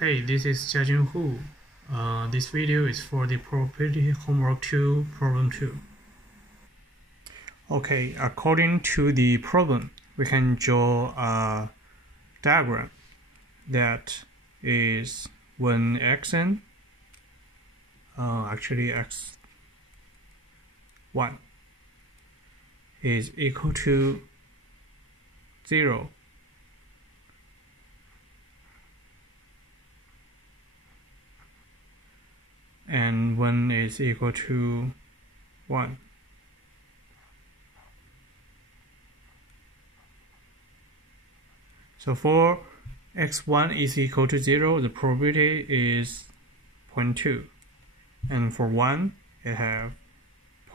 Hey, this is Jiajun Hu. This video is for the Probability Homework 2, Problem 2. Okay, according to the problem, we can draw a diagram that is when xn, actually x1 is equal to 0, and 1 is equal to 1. So for x1 is equal to 0, the probability is 0.2, and for 1 it have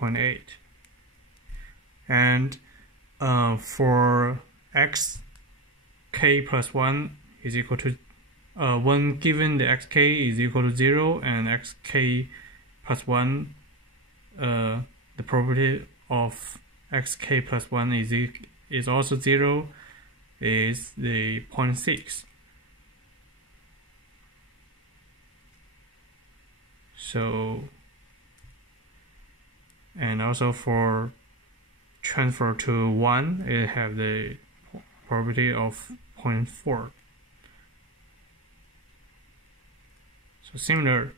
0.8. And for xk plus 1 is equal to when given the xk is equal to 0 and xk plus 1, the probability of xk plus 1 is also 0, is the 0.6. So, and also for transfer to 1, it have the probability of 0.4. So similar,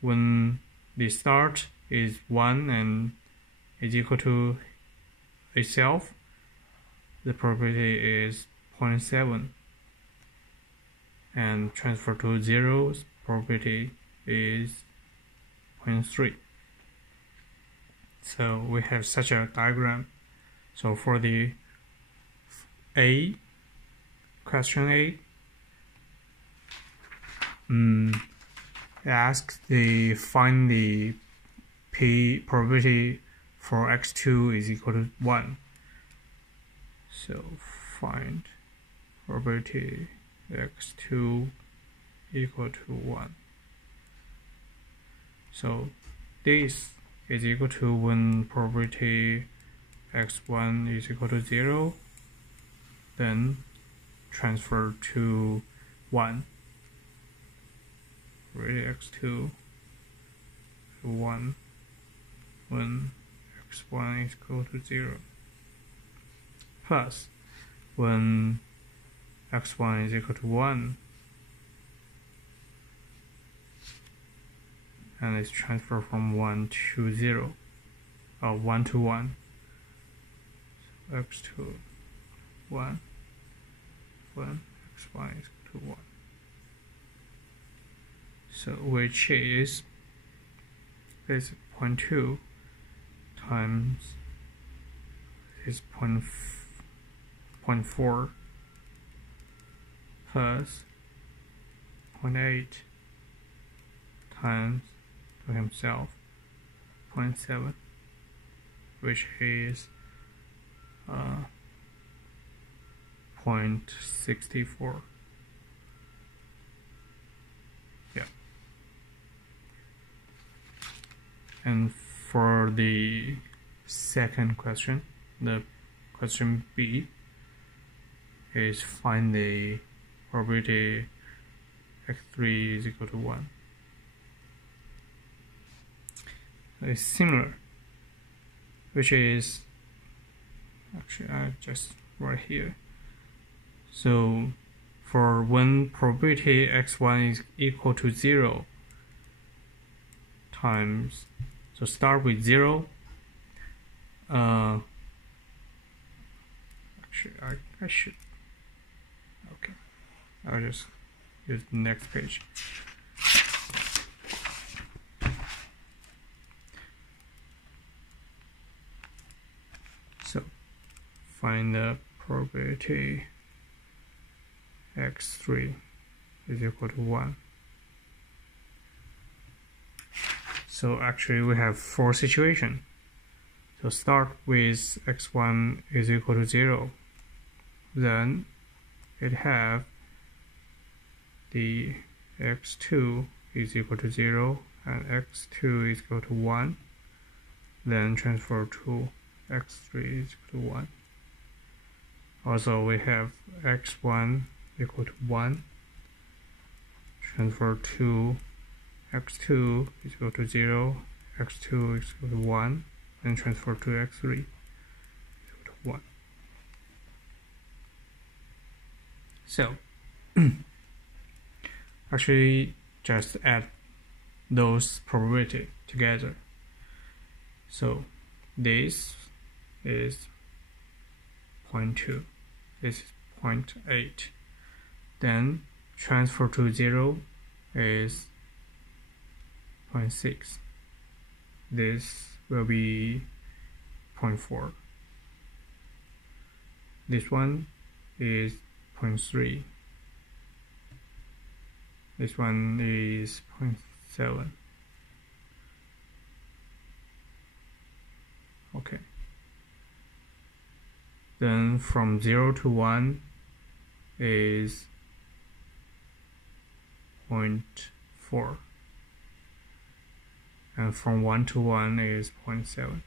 when the start is 1 and is equal to itself, the probability is 0.7, and transfer to 0, probability is 0.3. So we have such a diagram. So for the question A, asks find the probability for x2 is equal to 1. So find probability x2 equal to 1. So this is equal to when probability x1 is equal to 0, then transfer to 1. Really x2 to 1 when x1 is equal to 0, plus when x1 is equal to 1, and it's transferred from 1 to 0, or 1 to 1. So x2 1 when x1 is equal to 1. So which is 0.2 times is 0.4 plus 0.8 times to himself 0.7, which is 0.64. Yeah. And for the second question, the question B is find the probability x3 is equal to 1. It's similar, which is actually I just right here. So for when probability x1 is equal to 0 times, so start with 0. Actually I should, okay, I'll just use the next page. So find the probability x3 is equal to 1. So actually we have 4 situations. So start with x1 is equal to 0. Then it have the x2 is equal to 0 and x2 is equal to 1. Then transfer to x3 is equal to 1. Also we have x1 equal to 1. Transfer to x2 is equal to 0, x2 is equal to 1, and transfer to x3 is equal to 1. So, actually just add those probability together. So, this is 0.2, this is 0.8. Then transfer to 0 is 0.6. This will be 0.4. This one is 0.3. This one is 0.7. Okay. Then from 0 to 1 is 0.4. And from 1 to 1 is 0.7.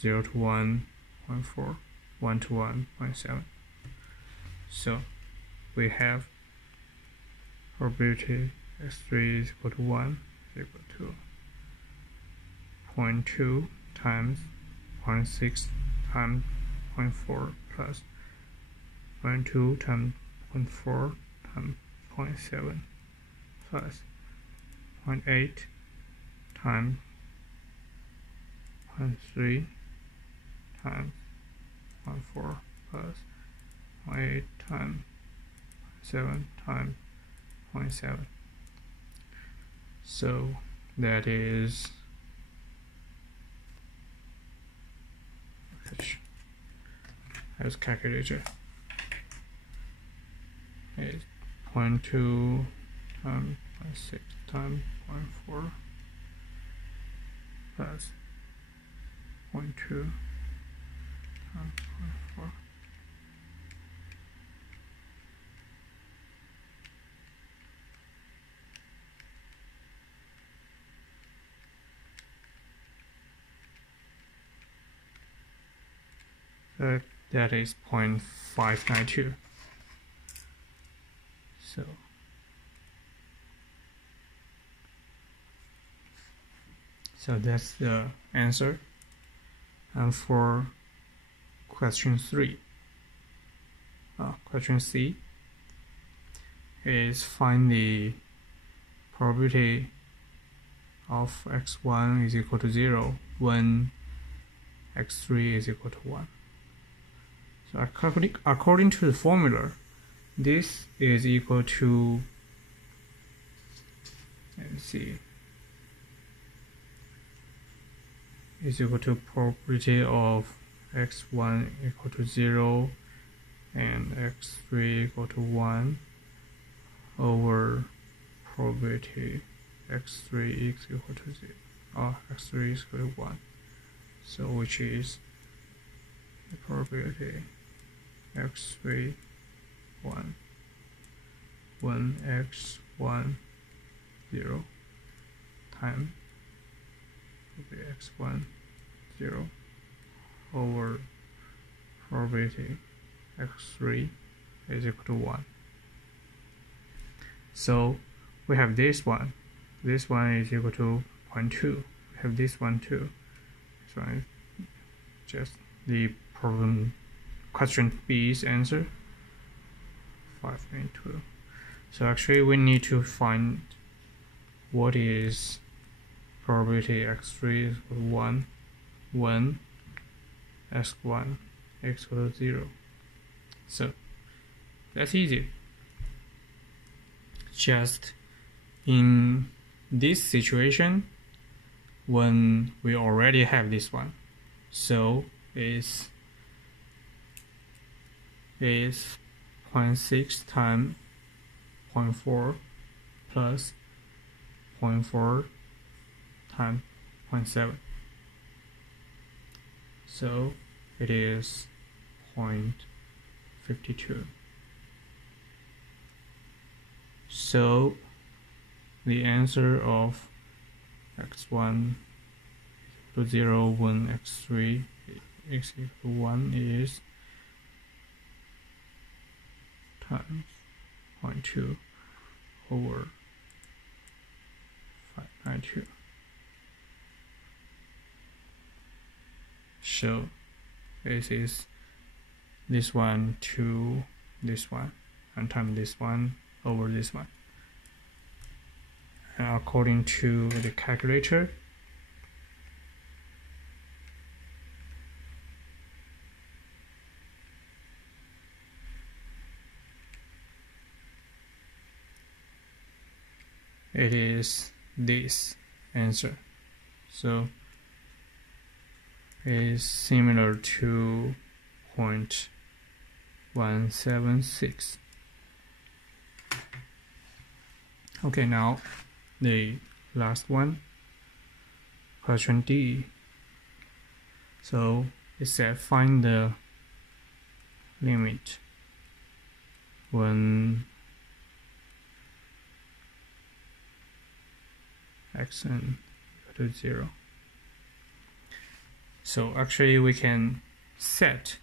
0 to 1, 0.4. 1 to 1, 0.7. So we have probability x3 is equal to 1 is equal to 0.2 times 0.6 times 0.4 plus 0.2 times 0.4 times 0.7 plus 0.8 times 0.3 times 0.4 plus 0.8 times 0.7 times 0.7. So that is as calculator is 0.2 times 0.6 times 0.4 plus 0.2 times 0.4. That is 0.592. So that's the answer. And for question 3, question C is find the probability of x1 is equal to 0 when x3 is equal to 1. So according to the formula, this is equal to, let's see, is equal to probability of x1 equal to 0 and x3 equal to 1 over probability x3 is equal to 0, or x3 is equal to 1. So which is the probability x3 1 when x1 0 times x1 0 over probability x3 is equal to 1. So we have this one is equal to 0.2. We have this one too. This one is just the problem question B's answer 5.2. So actually we need to find what is probability x3 is equal to 1 when x1 is equal to 0. So that's easy. Just in this situation, when we already have this one, so is 0.6 times 0.4 plus 0.4 times 0.7. So it is 0.52. So the answer of x1 to 0 when x3 is equal to 1 is times 0.2 over 592. So this is this one to this one, and times this one over this one. And according to the calculator, it is this answer. So it is similar to 0.176. Okay, now the last one, question D. So it said find the limit when xn equal to 0. So actually we can set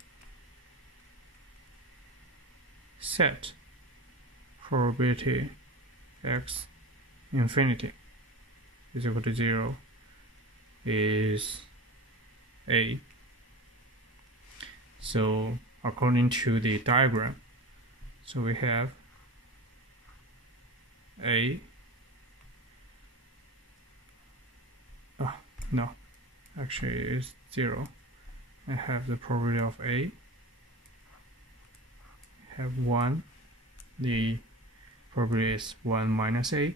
probability x infinity is equal to 0 is A. So according to the diagram, so we have A. No, actually it's 0. I have the probability of A. I have 1. The probability is 1 minus A.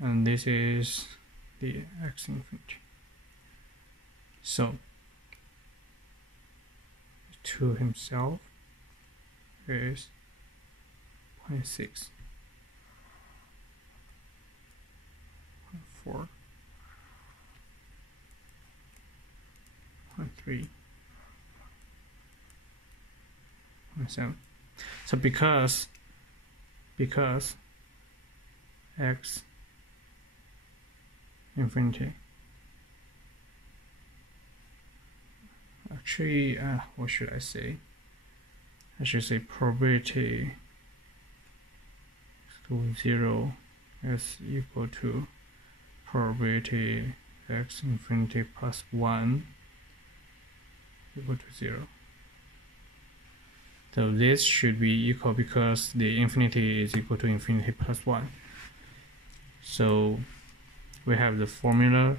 And this is the x infinity. So to himself is 0.6, 0.4, 0.3, 0.7. So because x infinity, actually what should I say? I should say probability to 0 is equal to probability x infinity plus 1 equal to 0. So this should be equal because the infinity is equal to infinity plus 1. So we have the formula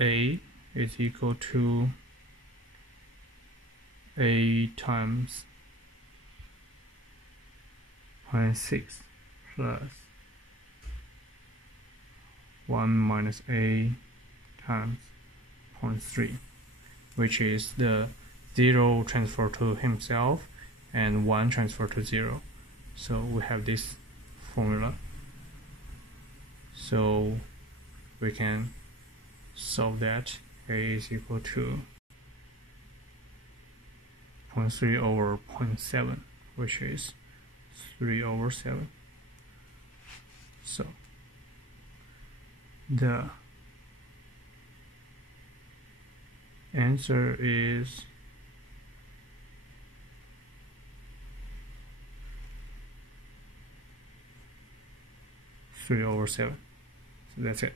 A is equal to A times 0.6 plus 1 minus A times 0.3, which is the 0 transfer to himself and 1 transfer to 0. So we have this formula. So we can solve that. A is equal to 0.3 over 0.7, which is 3 over 7. So the answer is 3 over 7. So that's it.